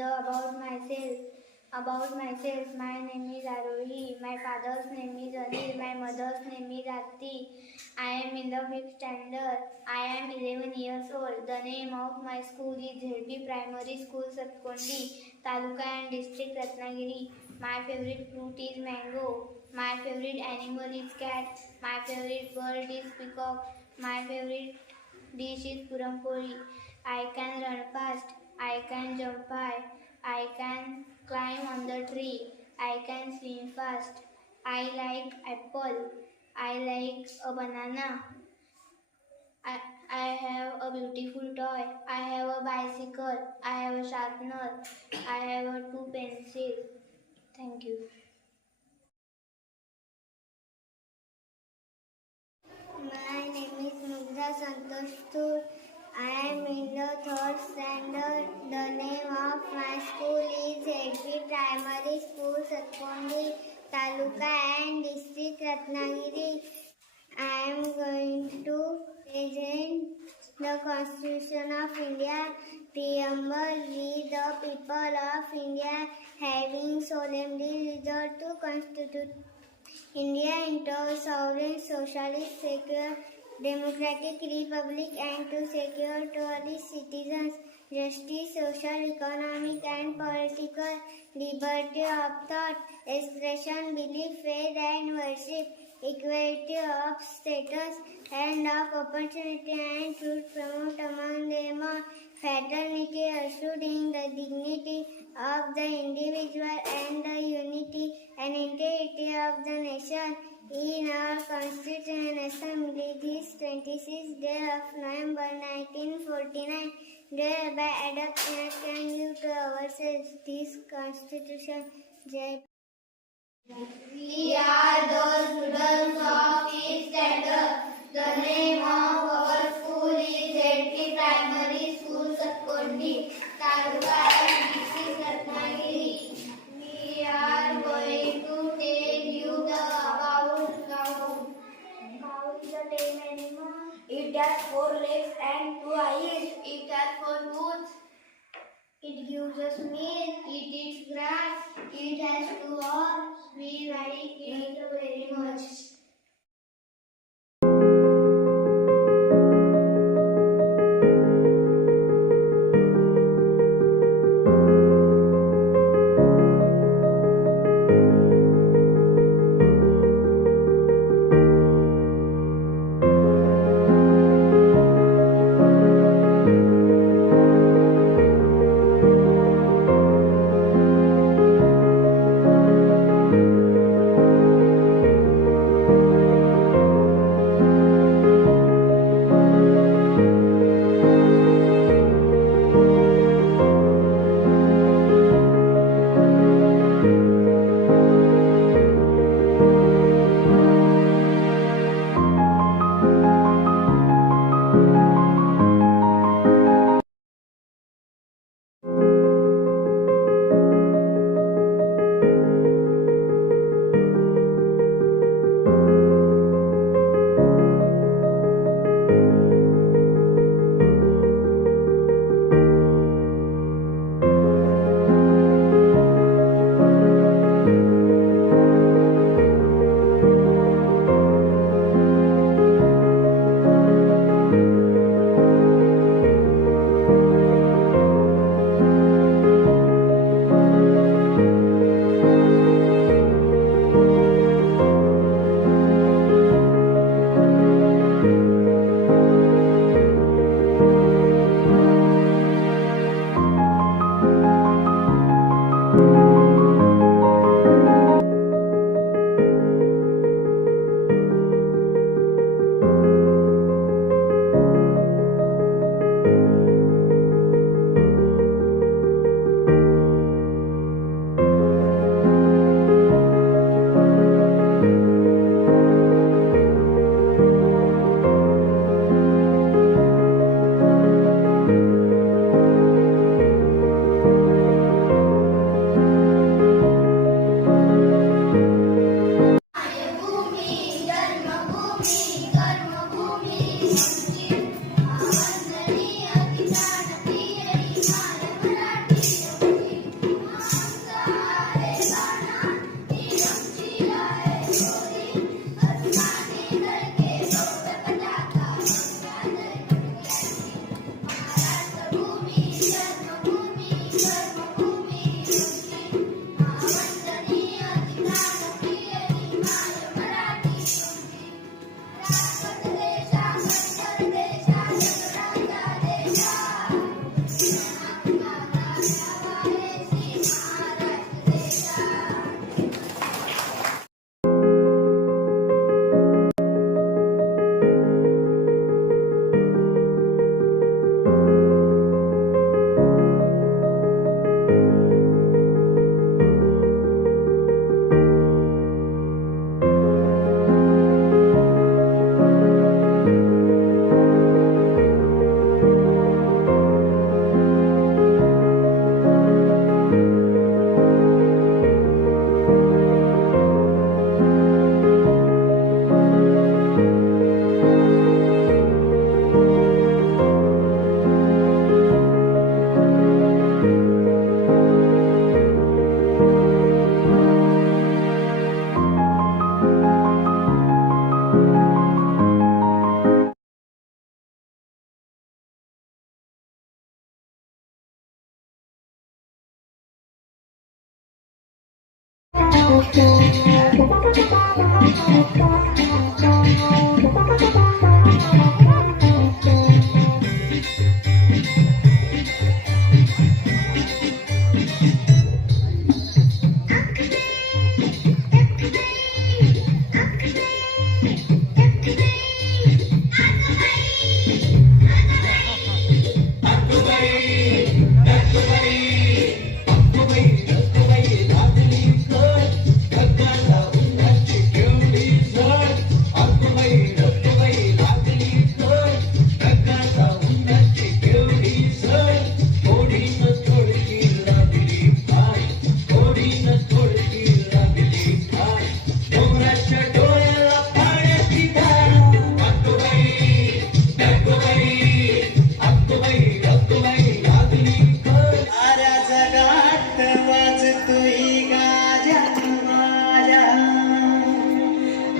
About myself. My name is Arohi. My father's name is Anil. My mother's name is Aarti. I am in the 5th standard. I am 11 years old. The name of my school is ZP Primary School, Satkondi, Taluka and District Ratnagiri. My favorite fruit is mango. My favorite animal is cat. My favorite bird is peacock. My favorite dish is puram poli. I can run fast. I can jump high. I can climb on the tree. I can swim fast. I like apple. I like a banana. I, I have a beautiful toy. I have a bicycle. I have a sharpener. I have two pencils. Thank you. My name is Mugdha Santosh Tur. I am in the 3rd standard. The name of my school is ZP Primary School, Satkondi, Taluka and District Ratnagiri. I am going to present the Constitution of India. Preamble: We the people of India, having solemnly resolved to constitute India into a sovereign, socialist, secular, democratic republic, and to secure to all its citizens justice, social, economic, and political liberty of thought, expression, belief, faith, and worship, equality of status and of opportunity, and truth promote among them all, fraternity assured in the dignity of the individual and the unity and integrity of the nation. In our Constituent Assembly, this 26th day of November 1949, thereby adopt and can give to ourselves this Constitution. Jai. We are the students of 5th standard. The name of our school is ZP Primary School, Satkondi, Taluka and District Ratnagiri. We are going to tell you about cow. Cow is a tame animal. It has 4 legs and 2 eyes. It has 4 hooves. It gives us milk. It eats grass. It has 2 horns. We like it very much.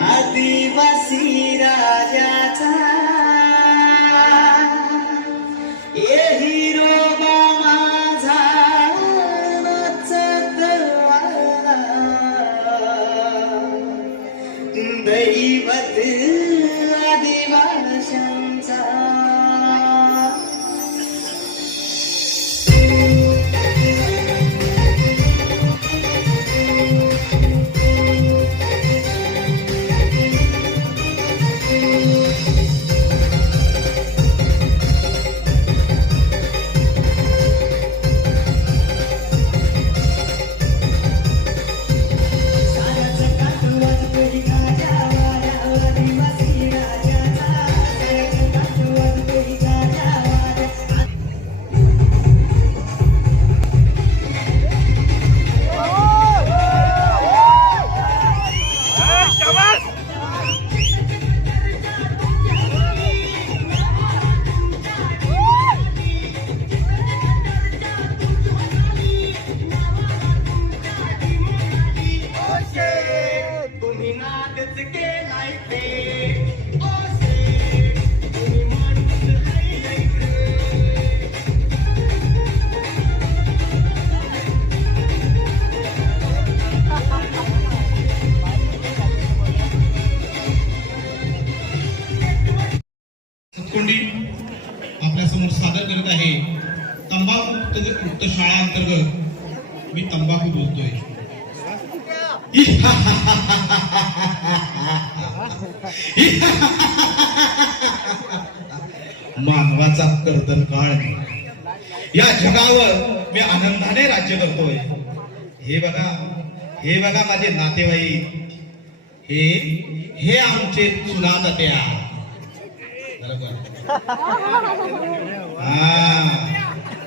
आदिवासी राजाचा ये हिरोबा माझा नाचत आला दैवत आदिवाशांचा आपल्यासमोर सादर करत आहे तंबाखू मुक्त शाळा अंतर्गत मी तंबाखू बोलतोय. मानवाचा कर्तन काळ या जगावर मी आनंदाने राज्य करतोय. हे बघा माझे नातेवाईक, हे आमचे चुलत्या.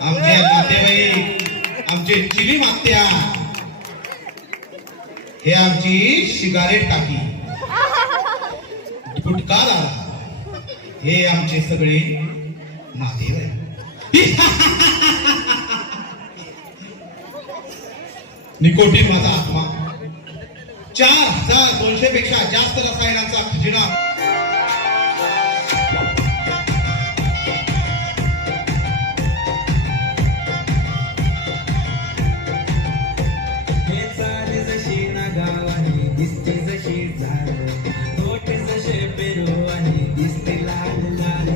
आमचे नातेवाईक, आमचे चिली मात्या, हे आमची सिगारेट टाकी, गुटखा लाला, हे आमचे सगळे नातेवाईक. निकोटीन माझा आत्मा. 4200 पेक्षा जास्त रसायनांचा खजिना दिसते जशी झाड तोटे जसे पेरू आणि दिसते लाल लाल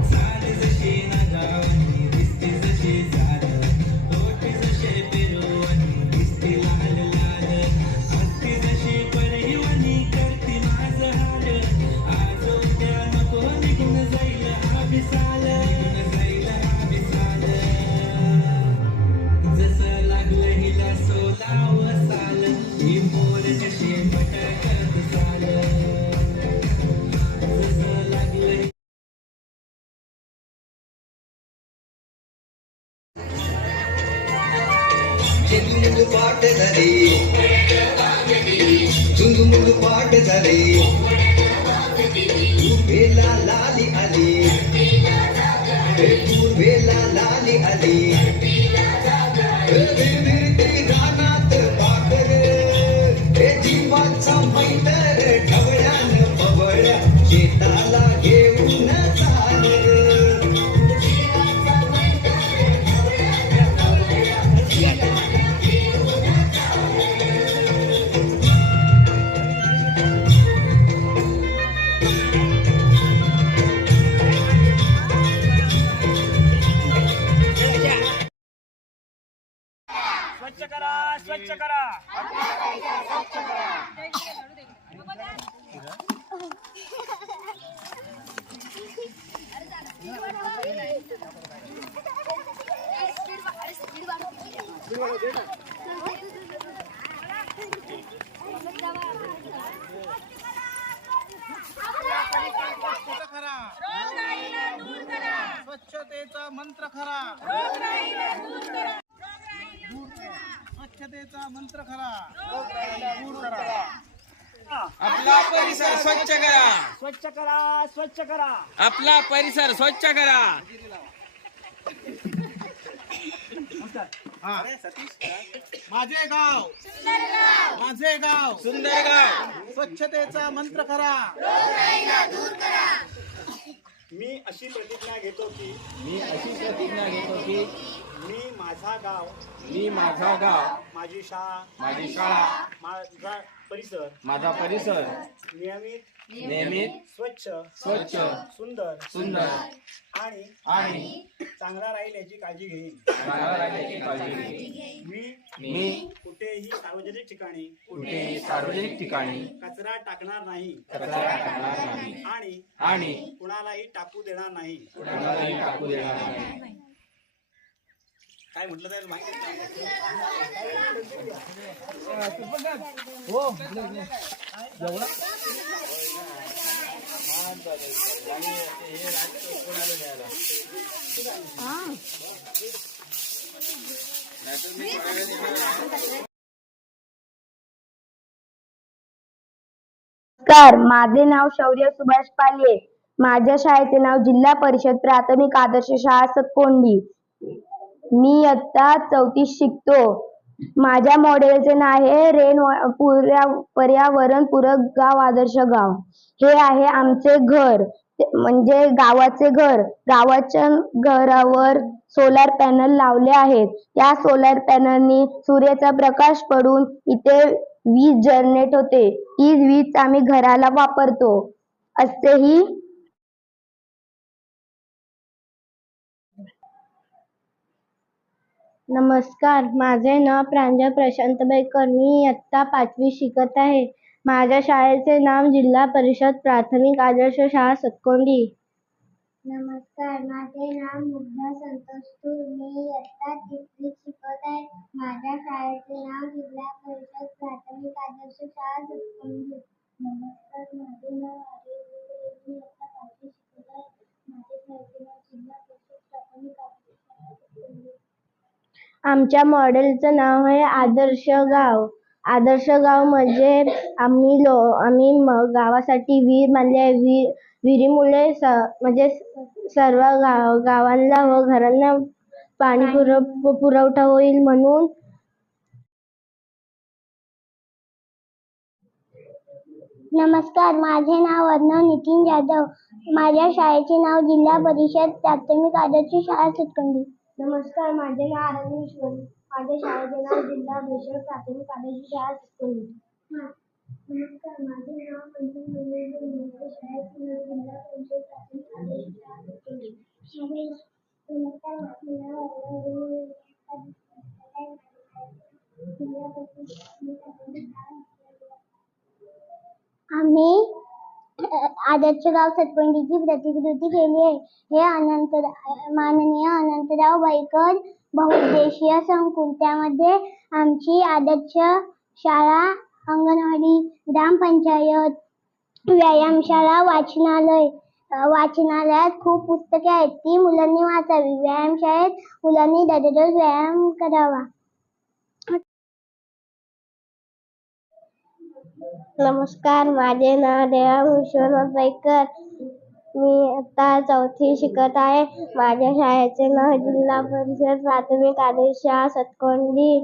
झाड जशी नागावानी दिसते जशी झाड तोटे जसे पेरू आणि दिसते लाल लाल असते जशी परिवानी करते माझं हाल आज उद्या नको निघून जाईल हा विसाल जसं लागलं हिला सोलाव साल ही मोर जशी भटकत चाल जसं लागलं चुंगमुंग पाट झाले चुंगमुंग पाट झाले पूर्वेला लाली आली पूर्वेला लाली आली रानात पाकर हे जीवाचा मैतर ढवळ्यान पवळ्या शेताला घेऊन चाल स्वच्छ करा स्वच्छ करा. स्वच्छतेचा मंत्र खरा. स्वच्छतेचा मंत्र खरा. आपला परिसर स्वच्छ करा. स्वच्छ करा स्वच्छ करा. आपला परिसर स्वच्छ करा. माझे गाव माझे गाव सुंदर गाव. स्वच्छतेचा मंत्र खरा. मी अशी प्रतिज्ञा घेतो की मी अशी प्रतिज्ञा घेतो की मी माझा गाव, मी माझा गाव, माझी शाळा, माझी शाळा, माझा परिसर माझा परिसर नियमित स्वच्छ, सुंदर सुंदर आणि आणि चांगला राहील याची काळजी घेईन. चांगला राहण्याची काळजी घेईन. मी कुठेही सार्वजनिक ठिकाणी कुठेही सार्वजनिक ठिकाणी कचरा टाकणार नाही कचरा टाकणार नाही आणि कुणालाही टाकू देणार नाही. कुणालाही टाकू देणार नाही. काय म्हटलं तर माहिती नमस्कार, माझे नाव शौर्य सुभाष पालये. माझ्या शाळेचे नाव जिल्हा परिषद प्राथमिक आदर्श शाळा सतकोंडी. मी इयत्ता 4थीत शिकतो. माझ्या मॉडेलचे नाव आहे पर्यावरण पूरक गाव आदर्श गाव. हे आहे आमचे घर, म्हणजे गावाचे घर. गावाच्या घरावर सोलार पॅनल लावले आहेत. त्या सोलार पॅनलनी सूर्याचा प्रकाश पडून इथे वीज जनरेट होते. ही वीज आम्ही घराला वापरतो. असेही नमस्कार, माझे नाव प्रांजळ प्रशांत बैकर. मी इयत्ता 5वी शिकत आहे. माझ्या शाळेचे नाव जिल्हा परिषद प्राथमिक आदर्श शाळा सतकोंडी. नमस्कार, माझे नाव मुग्धा संतोष तूर. मी इयत्ता 3वीत शिकत आहे. माझ्या शाळेचे नाव जिल्हा परिषद प्राथमिक आदर्श शाळा सतकोंडी. नमस्कार, माझे नाव आर्य गुजरे. मी इयत्ता 5वीत शिकत आहे. माझ्या शाळेचे नाव जिल्हा परिषद प्राथमिक आदर्श शाळा सतकोंडी. आमच्या मॉडेलचं नाव आहे आदर्श गाव. आदर्श गाव म्हणजे आम्ही गावासाठी विहीर बांधली आहे. विहिरीमुळे म्हणजे सर्व गावांना व घरांना पाणी पुरवठा होईल म्हणून. नमस्कार, माझे नाव अर्णव नितीन जाधव. माझ्या शाळेचे नाव जिल्हा परिषद प्राथमिक आदर्श शाळा सतकोंडी. नमस्कार, माझे नाव आनंद ईश्वरी. माझ्या शाळेचे नाव जिल्हा परिषद प्राथमिक आदर्श शाळा सतकोंडी. नमस्कार, माझे नाव पंचम मंगेशकर. माझ्या शाळेचे नाव जिल्हा परिषद प्राथमिक आदर्श शाळा सतकोंडी. नमस्कार, माझे नाव अर्णव जिल्हा परिषद प्राथमिक आदर्श शाळा. आम्ही आदर्श गाव सतकोंडीची प्रतिकृती केली आहे. हे माननीय अनंतराव बैकर बहुउद्देशीय संकुल. त्यामध्ये आमची आदर्श शाळा, अंगणवाडी, ग्रामपंचायत, व्यायामशाळा, वाचनालयात खूप पुस्तके आहेत. ती मुलांनी वाचावी. व्यायामशाळेत मुलांनी दररोज व्यायाम करावा. नमस्कार, माझे नाव देवांग विश्वनाथ बैकर. मी आता 4थी शिकत आहे. माझ्या शाळेचे नाव जिल्हा परिषद प्राथमिक आदर्श शाळा सतकोंडी.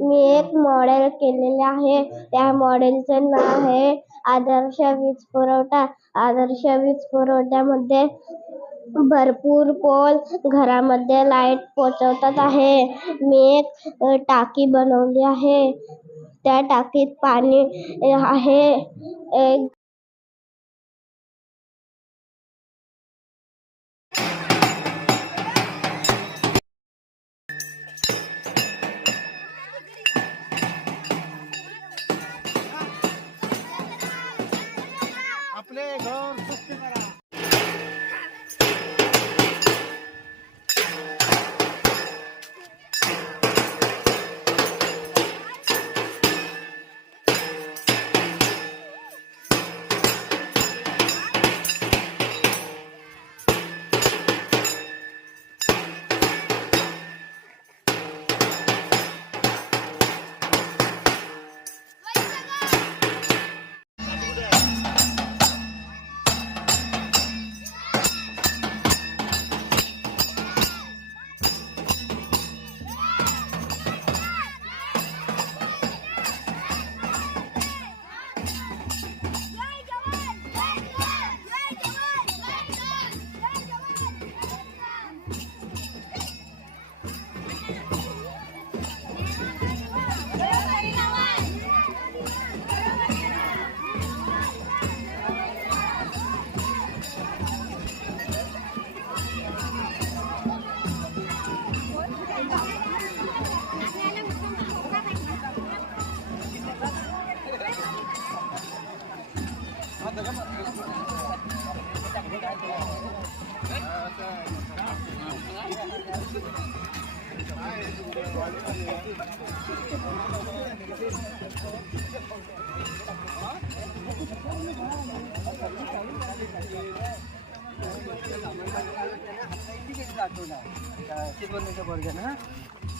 मी एक मॉडेल केलेले आहे. त्या मॉडेलचे नाव आहे आदर्श वीज पुरवठा. आदर्श वीज पुरवठ्यामध्ये भरपूर पोल घरामध्ये लाईट पोहोचवतात आहे. मी एक टाकी बनवली आहे. त्या टाकीत पाणी आहे.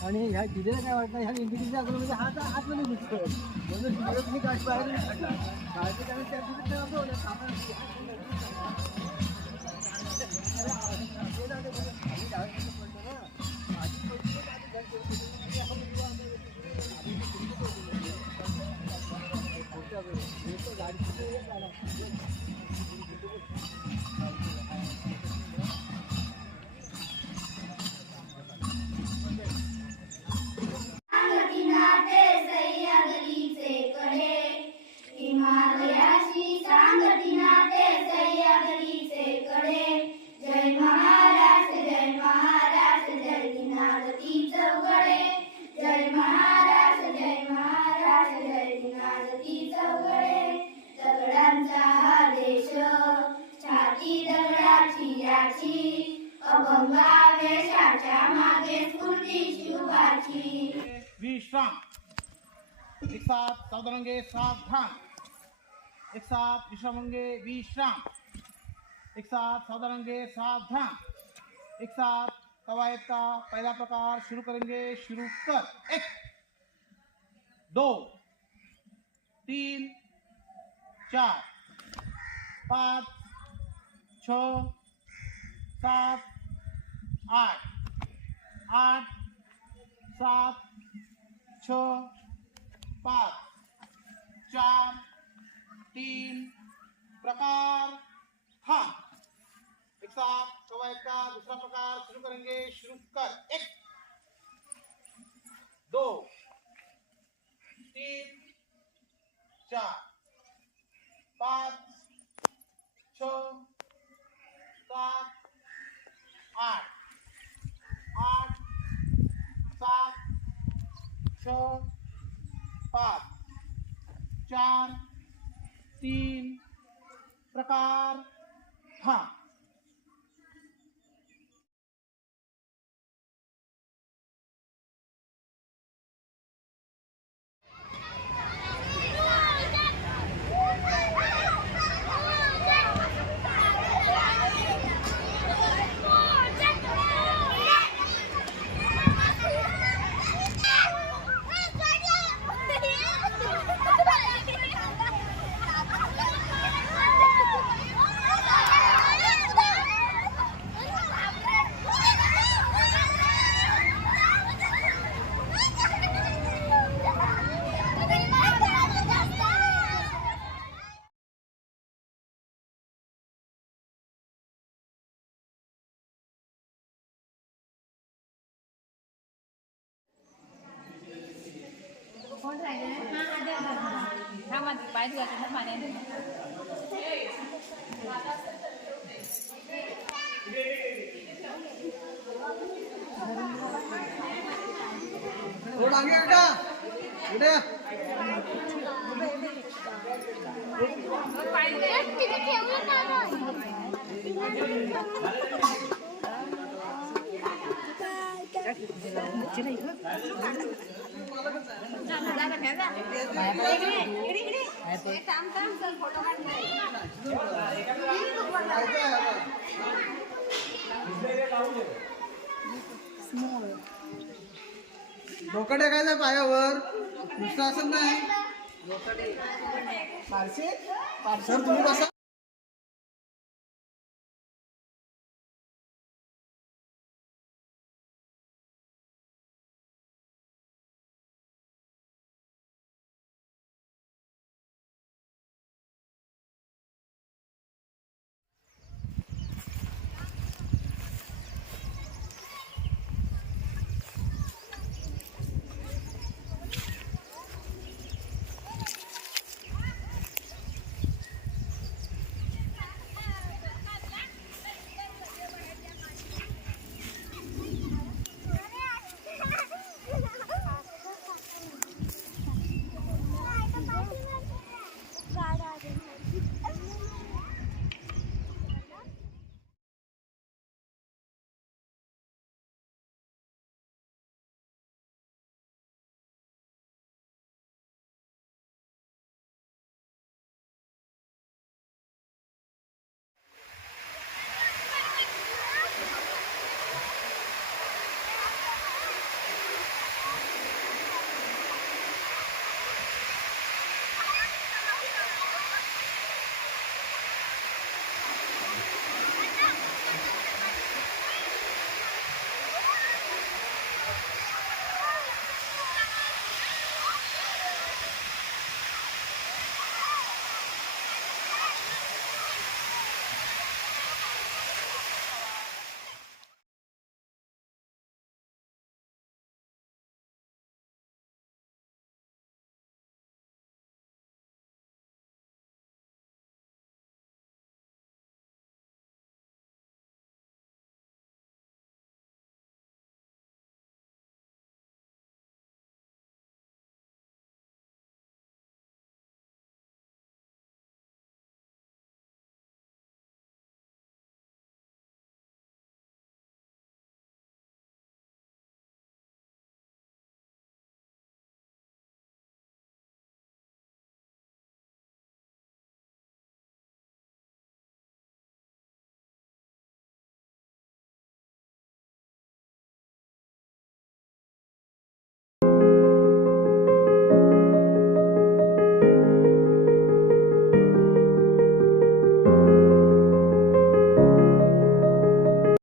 आणि ह्या दिलेलं काय वाटतं ह्या इंग्लिशच्या अगोदर म्हणजे हात आतमध्ये घुसतो म्हणून मी गाठ बाहेर काढला बाहेरचं कारण त्या सांगतीनाथे सह्याद्रीचे कडे हिमालयाशी सांगतीनाथे सह्याद्रीचे कडे जय महाराष्ट्र जय दिनाजती चौगडे जय महाराष्ट्र जय दिनाजती चौगडे दगडांचा हा देश छाती दगडाची याची अभंगा वेशाच्या मागे स्फूर्ती शिवाची विश्राम. एक साथ सावधानंगे सावधान. एक साथ विश्रामंगे विश्राम. एक साथ सावधानंगे सावधान. एक साथ कवायद का पहला प्रकार शुरू करेंगे. शुरू कर. 1 2 3 4 5 6 7 8 8 7 6 5 4 3 प्रकार हाँ. एक साथ कवायद का दूसरा प्रकार शुरू करेंगे. शुरू कर. 1 2 3 4 5 6 7 8 8 7 6 5 4 3 प्रकार हाँ. डोकं टेकायचं पायावर नुसतं असं नाही. सर तुम्ही बसा.